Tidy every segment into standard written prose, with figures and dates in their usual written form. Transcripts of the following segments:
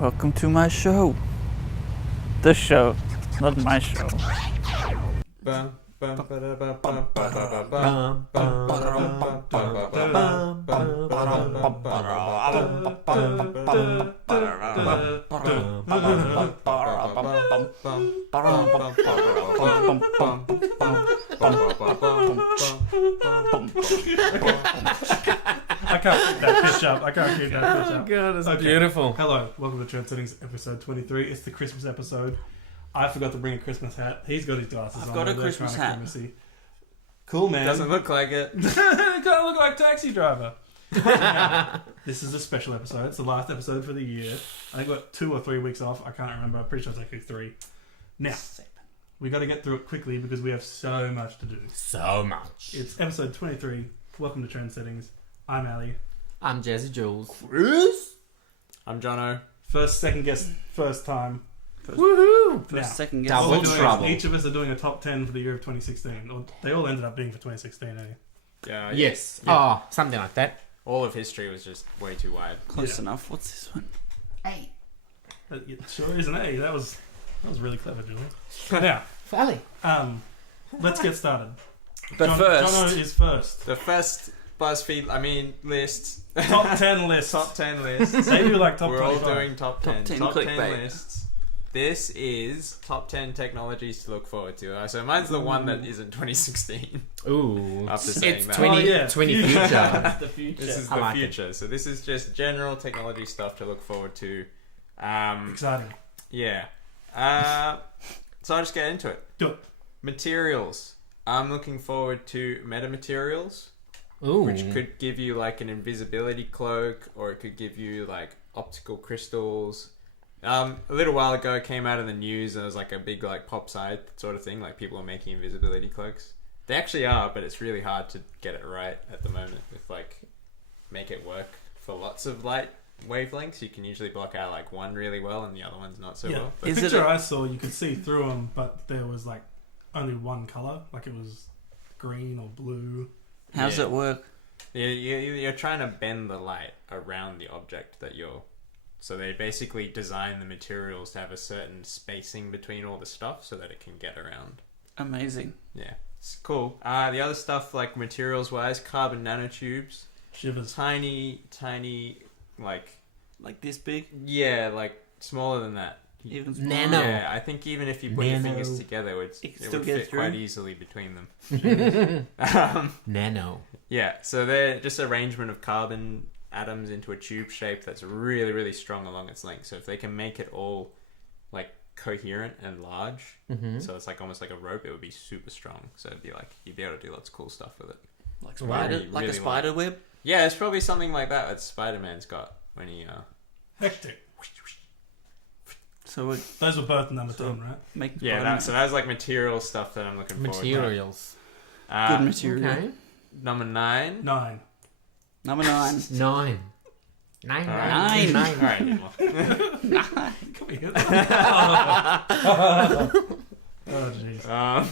Welcome to my show. The show, not my show. I can't keep that pitch up. Oh god, it's Okay. beautiful. Hello, welcome to Trend Settings episode 23. It's the Christmas episode. I forgot to bring a Christmas hat. He's got his glasses on. I've got a They're Christmas kinda hat. Christmassy. Cool, man. Doesn't look like it. Kind of look like Taxi Driver. Now, this is a special episode. It's the last episode for the year. I think we've got 2 or 3 weeks off. I can't remember. I'm pretty sure it's actually 3. Now, we got to get through it quickly because we have so much to do. So much. It's episode 23. Welcome to Trend Settings. I'm Ali. I'm Jazzy Jules. I'm Jono. First, second guest, first time. Woohoo! First, Now, second guess. Double What we're doing is trouble. each of us are doing a top 10 for the year of 2016. Or they all ended up being for 2016, eh? Yeah. Yes. Yeah. Oh, something like that. All of history was just way too wide. Close Yeah. enough. What's this one? It sure is an A. That was really clever, Julie. Now, Ali. let's get started. But first, Jono is first. The first BuzzFeed, list. Top 10 list. Top 10 lists. Maybe like top We're all 25. doing top 10. Top 10 clickbait. lists. This is top 10 technologies to look forward to. So mine's the one that isn't 2016. Ooh. After saying It's that. 20, Oh, yeah. 20 future. the future. This is I the like it. future. So this is just general technology stuff to look forward to. Exciting. Yeah. So I'll just get into it. Do it. Materials. I'm looking forward to metamaterials, Ooh. which could give you like an invisibility cloak, or it could give you like optical crystals. A little while ago, it came out in the news, and it was like a big like pop side sort of thing. Like people are making invisibility cloaks. They actually are, but it's really hard to get it right at the moment. With like make it work for lots of light wavelengths. You can usually block out like one really well, and the other one's not so Yeah. well. The Is it picture a- I saw, you could see through them, but there was like only one color. Like it was green or blue. How's Yeah. it work? You're trying to bend the light around the object that you're... So they basically design the materials to have a certain spacing between all the stuff so that it can get around. Amazing. Yeah, it's cool. The other stuff, like materials-wise, carbon nanotubes. Shivers. Tiny, like... Like this big? Yeah, like smaller than that. Even smaller? Nano. Yeah, I think even if you put your Nano. fingers together, It can it still would get fit through. quite easily between them. Nano. Yeah, so they're just arrangement of carbon atoms into a tube shape that's really, really strong along its length. So if they can make it all like coherent and large, so it's like almost like a rope, it would be super strong. So it'd be like you'd be able to do lots of cool stuff with it. Like Wow. spider, Really, like a really spider web? Yeah, it's probably something like that Spider-Man's got when he Hectic. So it Those were both number So- 10, right? make yeah. So that's like material stuff that I'm looking forward Materials. to. good material. Okay. Number 9. 9. Number 9. 9. 9. Nine. All right, Nemo. Come here. Oh, jeez.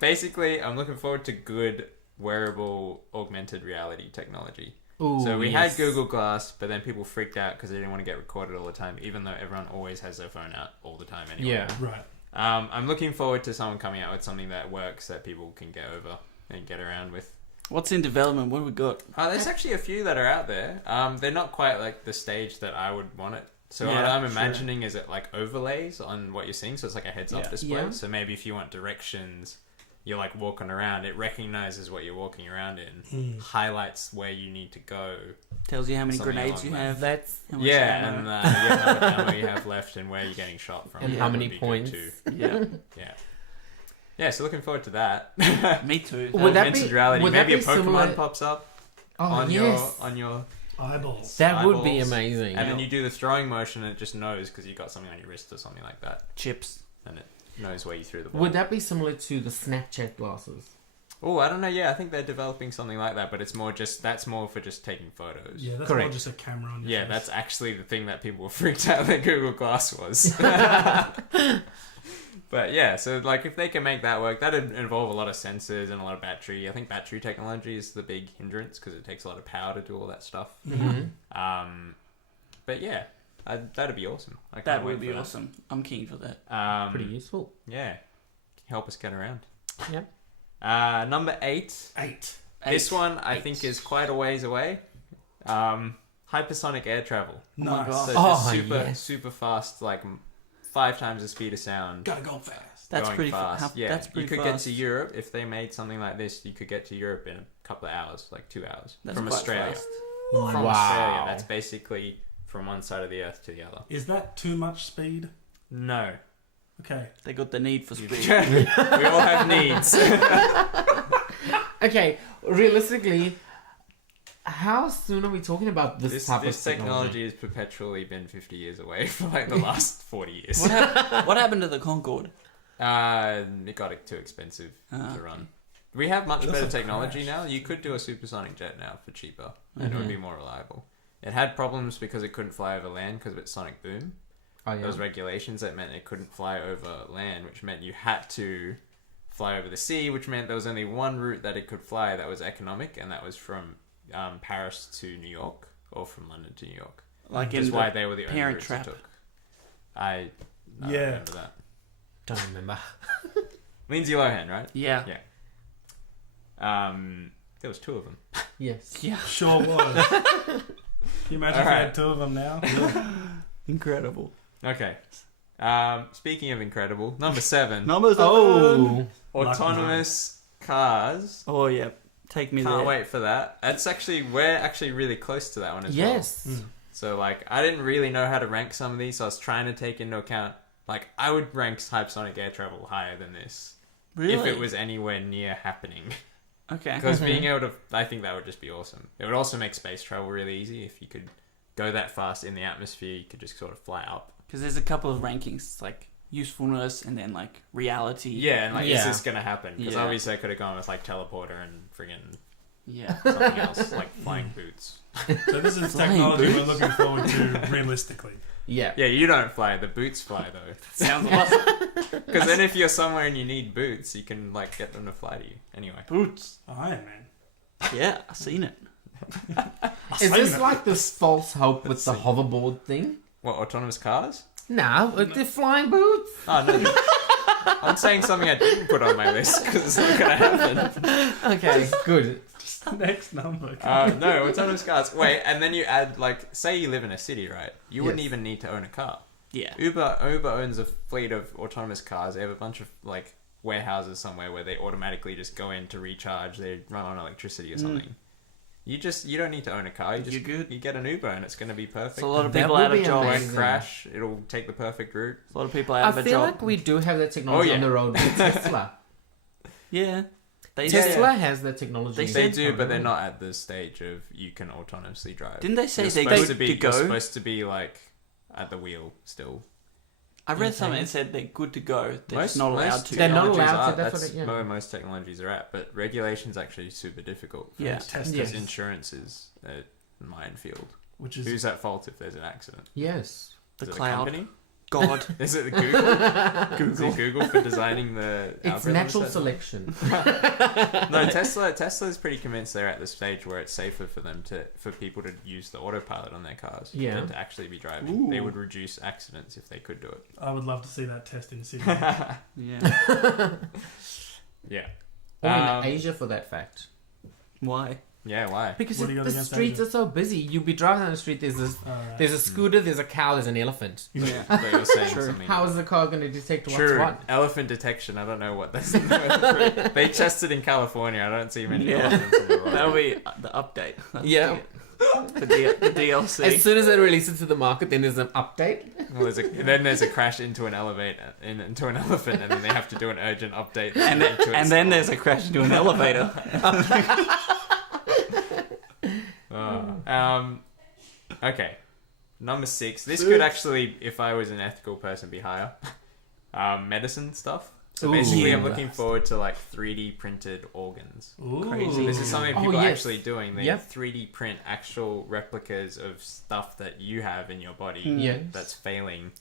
Basically, I'm looking forward to good wearable augmented reality technology. Ooh, So we yes. had Google Glass, but then people freaked out because they didn't want to get recorded all the time, even though everyone always has their phone out all the time anyway. Yeah. Right. I'm looking forward to someone coming out with something that works that people can get over and get around with. What's in development? What have we got? There's actually a few that are out there. They're not quite like the stage that I would want it. So what Yeah, I'm sure. imagining is it like overlays on what you're seeing. So it's like a heads-up Yeah. display. Yeah. So maybe if you want directions, you're like walking around, it recognizes what you're walking around in, highlights where you need to go. Tells you how many Something grenades you along have. That's How much Yeah, ammo. and how much ammo you have left and where you're getting shot from. and Yeah. how That many would be good points. too. Yeah. Yeah, so looking forward to that. Me too. Would that Augmented be- reality. would that Maybe a be Pokemon similar- pops up Oh, on yes. your Eyeballs. That would be eyeballs. amazing. and then you do the throwing motion and it just knows because you got something on your wrist or something like that, Chips. and it knows where you threw the ball. Would that be similar to the Snapchat glasses? Oh, I don't know. Yeah, I think they're developing something like that, but it's more just that's more for just taking photos. Yeah, that's Correct. more just a camera on your Yeah, face. that's actually the thing that people were freaked out that Google Glass was. But yeah, so like if they can make that work, that'd involve a lot of sensors and a lot of battery. I think battery technology is the big hindrance because it takes a lot of power to do all that stuff. Mm-hmm. But yeah, That'd be awesome. I That can't would wait be for that. awesome. I'm keen for that. Pretty useful. Yeah, help us get around. Yep. Number 8. 8. This one I think is quite a ways away. Hypersonic air travel. Nice. God. So Oh, just yes. super fast, like 5 times the speed of sound. Gotta go fast. That's going pretty fast. Yeah, That's pretty you could fast. get to Europe if they made something like this. You could get to Europe in a couple of hours, like 2 hours That's from quite Australia. fast. From Wow. Australia, that's basically from one side of the earth to the other. Is that too much speed? No, Okay. They got the need for we speed. all have needs. Okay, realistically, how soon are we talking about this type This of technology has perpetually been 50 years away for like the last 40 years. What happened to the Concorde? It got too expensive to run. We have much That's better a technology crash. now. You could do a supersonic jet now for cheaper, and it would be more reliable. It had problems because it couldn't fly over land because of its sonic boom. Oh, yeah. Those regulations that meant it couldn't fly over land, which meant you had to fly over the sea, which meant there was only one route that it could fly that was economic, and that was from Paris to New York, or from London to New York. Like Which is in why the they were the only Parent routes Trap. it took. I don't Yeah. remember that. Don't remember. Lindsay Lohan, right? Yeah. Yeah. There was 2 of them. Yes. Yeah. Sure was. Can you imagine if we Alright. had 2 of them now? Incredible. Okay. Speaking of incredible, number 7. Numbers. Oh. Autonomous cars. Oh yeah. Take me Can't there. wait for that. We're actually really close to that one as well. Yes. So like, I didn't really know how to rank some of these, so I was trying to take into account, like, I would rank hypersonic air travel higher than this. Really? If it was anywhere near happening. Okay. Because being able to, I think that would just be awesome. It would also make space travel really easy if you could go that fast in the atmosphere. You could just sort of fly up. Because there's a couple of rankings, like usefulness and then like reality. Yeah, and like, is Yeah. this gonna happen? Because Yeah. obviously I could have gone with like teleporter and friggin' Yeah. something else like flying boots. So this is Flying technology we're boots. looking forward to realistically. Yeah. Yeah, you don't fly. The boots fly though. Sounds awesome. Because then if you're somewhere and you need boots, you can like get them to fly to you. Anyway. Boots. Iron Man. Yeah, I've seen it. Is this it. like this false hope with the Let's see. hoverboard thing? What, autonomous cars? Nah, with the flying boots. Oh no. I'm saying something I didn't put on my list because it's not gonna happen. Okay, good. Next number. No, autonomous cars. Wait, and then you add like, say you live in a city, right? You wouldn't Yes. even need to own a car. Yeah. Uber owns a fleet of autonomous cars. They have a bunch of like warehouses somewhere where they automatically just go in to recharge. They run on electricity or something. You don't need to own a car. You're good. You get an Uber and it's going to be perfect. So a lot of That people would out of be jobs. amazing. Won't crash. It'll take the perfect route. A lot of people out I of a feel job. like we do have that technology Oh, yeah. on the road with Tesla. Yeah. They Tesla has that technology. They They said- do, but they're not at the stage of you can autonomously drive. Didn't they say You're they supposed go to be, to go? You're supposed to be like at the wheel still. I read Okay. something that said they're good to go. They're just not allowed to. They're not technologies allowed to, are. that's what That's it- yeah. where most technologies are at. But regulation's actually super difficult. for Yeah. this. Test Yes. Because insurance is a minefield. Which is Who's at fault if there's an accident? Yes. The Is it cloud. The company? God. Is it the Google? Is it Google for designing the It's algorithms natural that- selection. No, Tesla's pretty convinced they're at the stage where it's safer for people to use the autopilot on their cars Yeah. than to actually be driving. Ooh. They would reduce accidents if they could do it. I would love to see that test in Sydney. Yeah. Yeah. Or Um, in Asia, for that fact. Why? Yeah, why? Because What do you got the against streets Asia? are so busy. You'll be driving down the street, there's Alright. a scooter, there's a cow, there's an elephant. Yeah. They were saying True. something. How is the car going to detect what's True. what? Elephant detection. I don't know what that's. They tested in California. I don't see many Yeah. elephants on the road. That'll be the update. Yeah. The DLC. As soon as they release it to the market, then there's an update. Well, then there's a crash into an elevator, into an elephant, and then they have to do an urgent update. and then there's a crash into an elevator. Okay. Number 6. This could actually, if I was an ethical person, be higher. Medicine stuff. So Ooh. basically, I'm Yeah. looking forward to like 3D printed organs. Ooh. Crazy. This is something Oh, people are yes. actually doing. They Yep. 3D print actual replicas of stuff that you have in your body Yes. that's failing.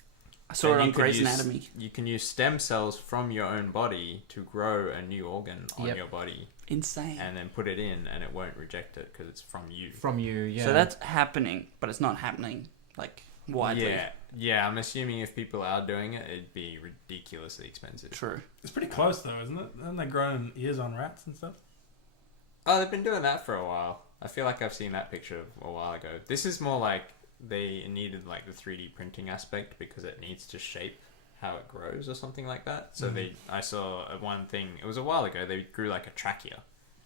I saw it And on you could Grey's use- Anatomy. You can use stem cells from your own body to grow a new organ on Yep. your body Insane. and then put it in, and it won't reject it because it's from you. From you, yeah. So that's happening, but it's not happening like widely. Yeah. I'm assuming if people are doing it, it'd be ridiculously expensive. True. It's pretty close though, isn't it? Haven't they grown ears on rats and stuff? Oh, they've been doing that for a while. I feel like I've seen that picture a while ago. This is more like they needed like the 3D printing aspect because it needs to shape how it grows or something like that. So I saw one thing. It was a while ago. They grew like a trachea,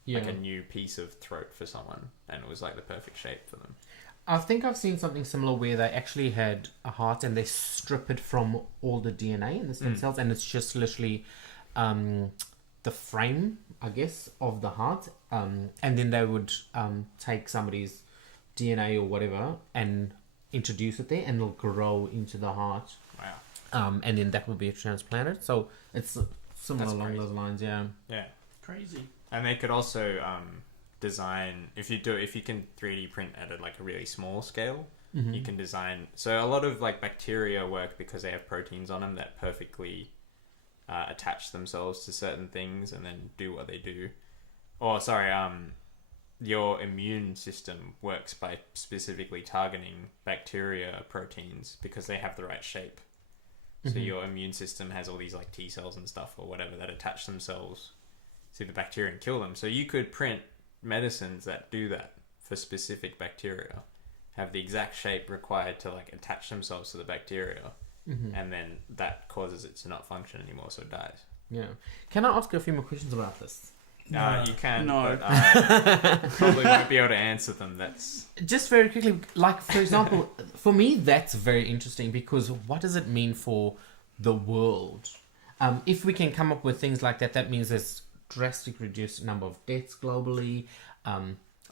like a new piece of throat for someone, and it was like the perfect shape for them. I think I've seen something similar where they actually had a heart and they strip it from all the DNA in the stem cells, and it's just literally the frame, I guess, of the heart. And then they would take somebody's DNA or whatever and introduce it there, and it'll grow into the heart. Wow. And then that will be transplanted. So it's similar That's along crazy. those lines, yeah. Yeah. Crazy. And they could also design, if you can 3D print at a really small scale, you can design. So a lot of like bacteria work because they have proteins on them that perfectly attach themselves to certain things and then do what they do. Or sorry, your immune system works by specifically targeting bacteria proteins because they have the right shape. So your immune system has all these like T cells and stuff or whatever that attach themselves to the bacteria and kill them. So you could print medicines that do that for specific bacteria, have the exact shape required to like attach themselves to the bacteria, and then that causes it to not function anymore, so it dies. Yeah. Can I ask you a few more questions about this? You can, No. but I probably won't be able to answer them. That's Just very quickly, like, for example, for me, that's very interesting because what does it mean for the world? If we can come up with things like that, that means there's drastic reduced number of deaths globally.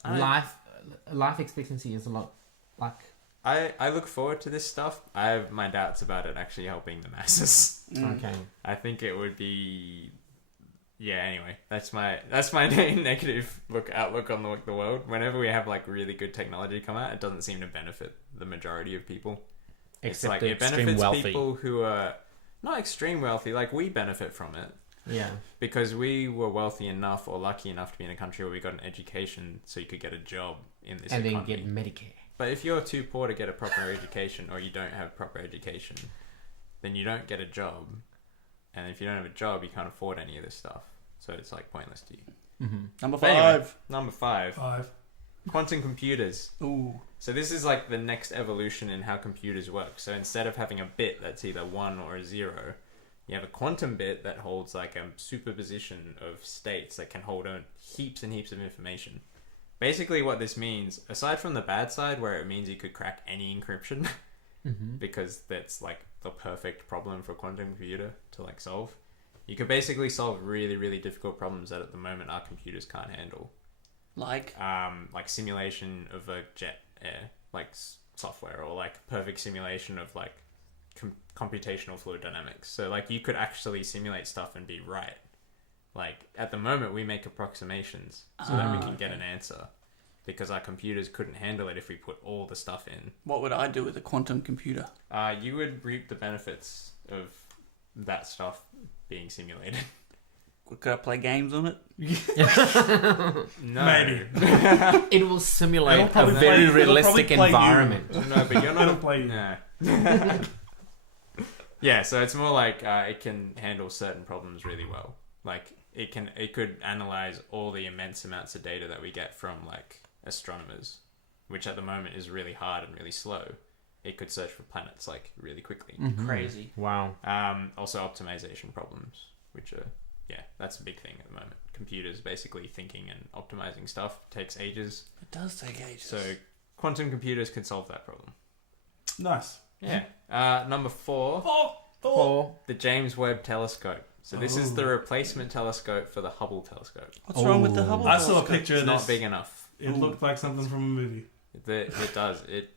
Life expectancy is a lot, like... I look forward to this stuff. I have my doubts about it actually helping the masses. Okay. I think it would be... Yeah, anyway, that's my negative outlook on the world. Whenever we have like really good technology come out, it doesn't seem to benefit the majority of people. Except it's the like it extreme benefits wealthy. people who are not extreme wealthy, like we benefit from it. Yeah. Because we were wealthy enough or lucky enough to be in a country where we got an education so you could get a job in this And economy. then get Medicare. But if you're too poor to get a proper education or you don't have proper education, then you don't get a job. And if you don't have a job, you can't afford any of this stuff. So it's like pointless to you. Number But anyway, 5. number 5. 5. Quantum computers. Ooh. So this is like the next evolution in how computers work. So instead of having a bit that's either 1 or a 0, you have a quantum bit that holds like a superposition of states that can hold on heaps and heaps of information. Basically what this means, aside from the bad side where it means you could crack any encryption, because that's like the perfect problem for a quantum computer to like solve, you could basically solve really, really difficult problems that at the moment our computers can't handle. Like? Like simulation of a jet air, like software, or like perfect simulation of like computational fluid dynamics. So like you could actually simulate stuff and be right. Like at the moment we make approximations so that we can get an answer because our computers couldn't handle it if we put all the stuff in. What would I do with a quantum computer? You would reap the benefits of that stuff being simulated. Could I play games on it? No. Maybe. It will It'll simulate a probably very play- it'll realistic probably play you. environment. No, but you're not. It'll play you. No. Yeah, so it's more like it can handle certain problems really well. Like it could analyze all the immense amounts of data that we get from like astronomers, which at the moment is really hard and really slow. It could search for planets like really quickly. Crazy. Wow. Also optimization problems, which are that's a big thing at the moment. Computers basically thinking and optimizing stuff takes ages. It does take ages. So quantum computers can solve that problem. Nice. Yeah. Number 4. Four. The James Webb Telescope. So this is the replacement telescope for the Hubble telescope. What's wrong with the Hubble I saw a telescope? picture It's of not this. big enough. It looked like something from a movie. It does. It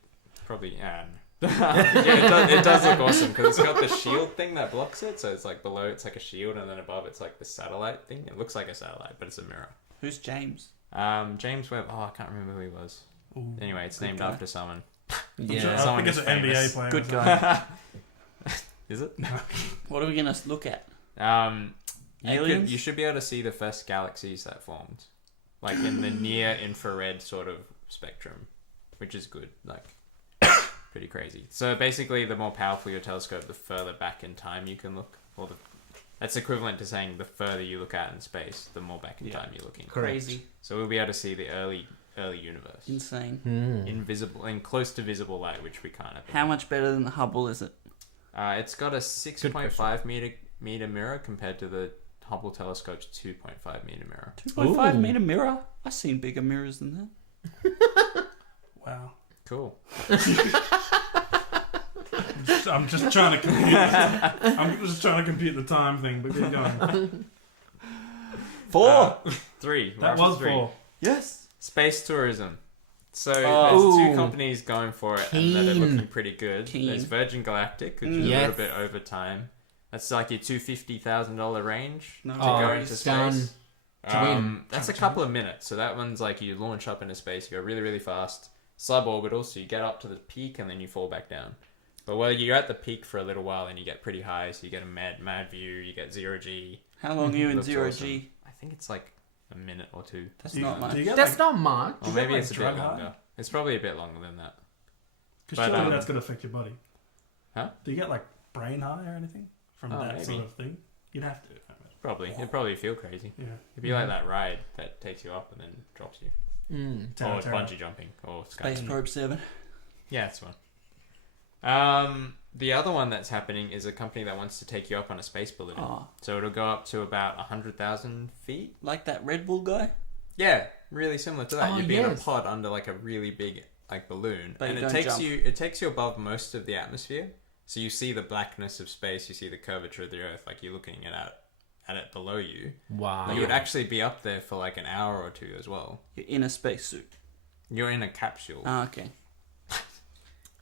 probably... yeah, it does look awesome because it's got the shield thing that blocks it. So it's like below it's like a shield and then above it's like the satellite thing. It looks like a satellite, but it's a mirror. Who's James? James Webb. Oh, I can't remember who he was. Ooh. Anyway, it's Good named guy. after someone. Yeah. I someone think it's who's an NBA famous. player. Good or something. guy. Is it? What are we going to look at? You Aliens? should be able to see the first galaxies that formed, like in the near infrared sort of spectrum, which is good. Like pretty crazy. So basically, the more powerful your telescope, the further back in time you can look. That's equivalent to saying the further you look out in space, the more back in time you're looking. Crazy. So we'll be able to see the early universe. Insane. Invisible and close to visible light, which we can't have. How much better than the Hubble is it? It's got a 6.5 meter mirror compared to the Hubble telescope's 2.5 meter mirror. 2.5 meter mirror? I've seen bigger mirrors than that. Wow. Cool. I'm just trying to compute. I'm just trying to compute the time thing, but keep going. 4. 3. That was 4. Yes. Space tourism. So Oh. there's 2 companies going for it and that are Keen. looking pretty good. There's Virgin Galactic, which is a little bit over time. That's like your $250,000 range No to go worries. into done. space. To win. That's a couple of minutes. So that one's like you launch up into space, you go really, really fast. Suborbital, so you get up to the peak and then you fall back down. But well, you're at the peak for a little while and you get pretty high, so you get a mad view, you get 0G. How long are you in Looks 0G? awesome. I think it's like a minute or 2. That's not much. Do you get That's like, not much. Or you maybe get, it's a like, bit drug longer. high? It's probably a bit longer than that. Because But, surely that's going to affect your body. Huh? Do you get like brain high or anything from that maybe. sort of thing? You'd have to. I imagine. Probably. It'd probably feel crazy. Yeah. It'd be like that ride that takes you up and then drops you. Terra, or Terra. bungee jumping. Or Space skydiving. Probe 7. Yeah, that's one. The other one that's happening is a company that wants to take you up on a space balloon. Oh, So it'll go up to about 100,000 feet. like that Red Bull guy? Yeah, really similar to that. Oh, You'd be in a yes. pod under like a really big like balloon, But and you it don't takes jump. it takes you above most of the atmosphere. So you see the blackness of space, you see the curvature of the Earth, like you're looking at it below you. Wow. You would actually be up there for like an hour or 2 as well. You're in a spacesuit. You're in a capsule. Ah, okay.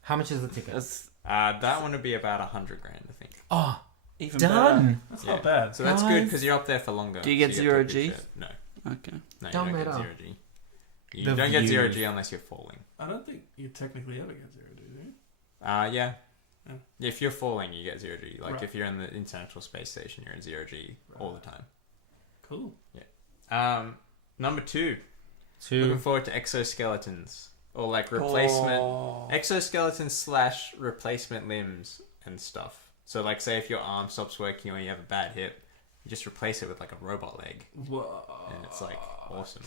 How much is the ticket? That's That one would be about $100,000, I think. Oh, even better. done. That's Yeah. not bad. So that's good Guys. because you're up there for longer. Do you get so zero to a big G? ship. No, Okay. no, you Don't don't get matter. 0G. You The don't get 0G views. unless you're falling. I don't think you technically ever get 0, do you? Yeah. Yeah. If you're falling, you get 0G. Like Right. if you're in the International Space Station, you're in 0G all the time. Cool. Number 2. Looking forward to exoskeletons or like replacement Oh. exoskeletons / replacement limbs and stuff. So like say if your arm stops working or you have a bad hip, you just replace it with like a robot leg, Whoa. and it's like awesome.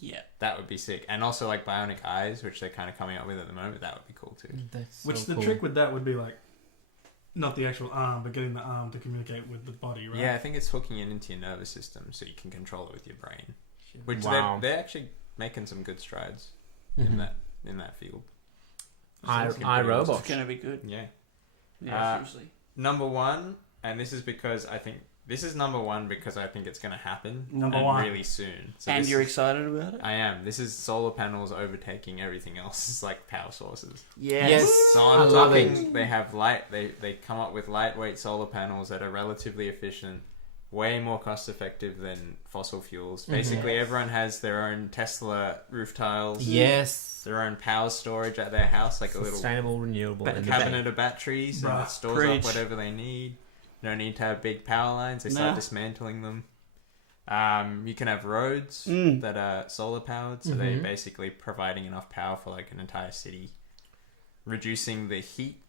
Yeah. That would be sick. And also like bionic eyes, which they're kind of coming up with at the moment. That would be cool too. That's Which so the cool. trick with that would be like, not the actual arm, but getting the arm to communicate with the body, right? Yeah, I think it's hooking it into your nervous system so you can control it with your brain. Which Wow. they're actually making some good strides Mhm. in that field. iRobot. It's gonna be good. Yeah. Yeah, seriously. Number 1, and this is because I think this is number 1 because I think it's going to happen Number 1. really soon. So And this you're is- excited about it? I am. This is solar panels overtaking everything else. It's like power sources. Yes. So I I'm love talking. it. They have they come up with lightweight solar panels that are relatively efficient, way more cost effective than fossil fuels. Basically, everyone has their own Tesla roof tiles. Yes. Their own power storage at their house, like a little Sustainable, renewable. a and the cabinet of batteries, and Bruh, it stores preach. up whatever they need. No need to have big power lines. They start Nah. dismantling them. You can have roads Mm. that are solar powered, so they're basically providing enough power for like an entire city, reducing the heat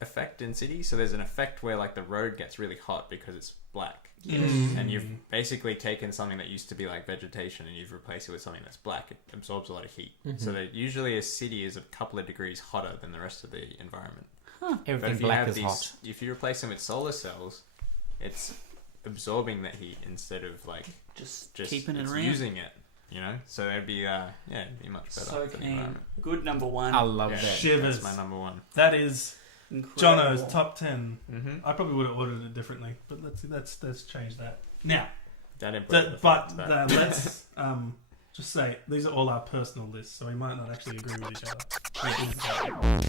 effect in cities. So there's an effect where like the road gets really hot because it's black. Yes. And you've basically taken something that used to be like vegetation and you've replaced it with something that's black. It absorbs a lot of heat. So that usually a city is a couple of degrees hotter than the rest of the environment. But Everything if you black have is these, hot. if you replace them with solar cells, it's absorbing that heat instead of like Just just keeping it it's around. using it. You know, so it'd be it'd be much better So for the keen. environment. Good number 1. I love Yeah. that. Shivers. That's my number 1. That is Incredible. Jono's top 10. Mm-hmm. I probably would have ordered it differently, but let's change that. Now, That didn't put the but thought to that. let's just say these are all our personal lists, so we might not actually agree with each other.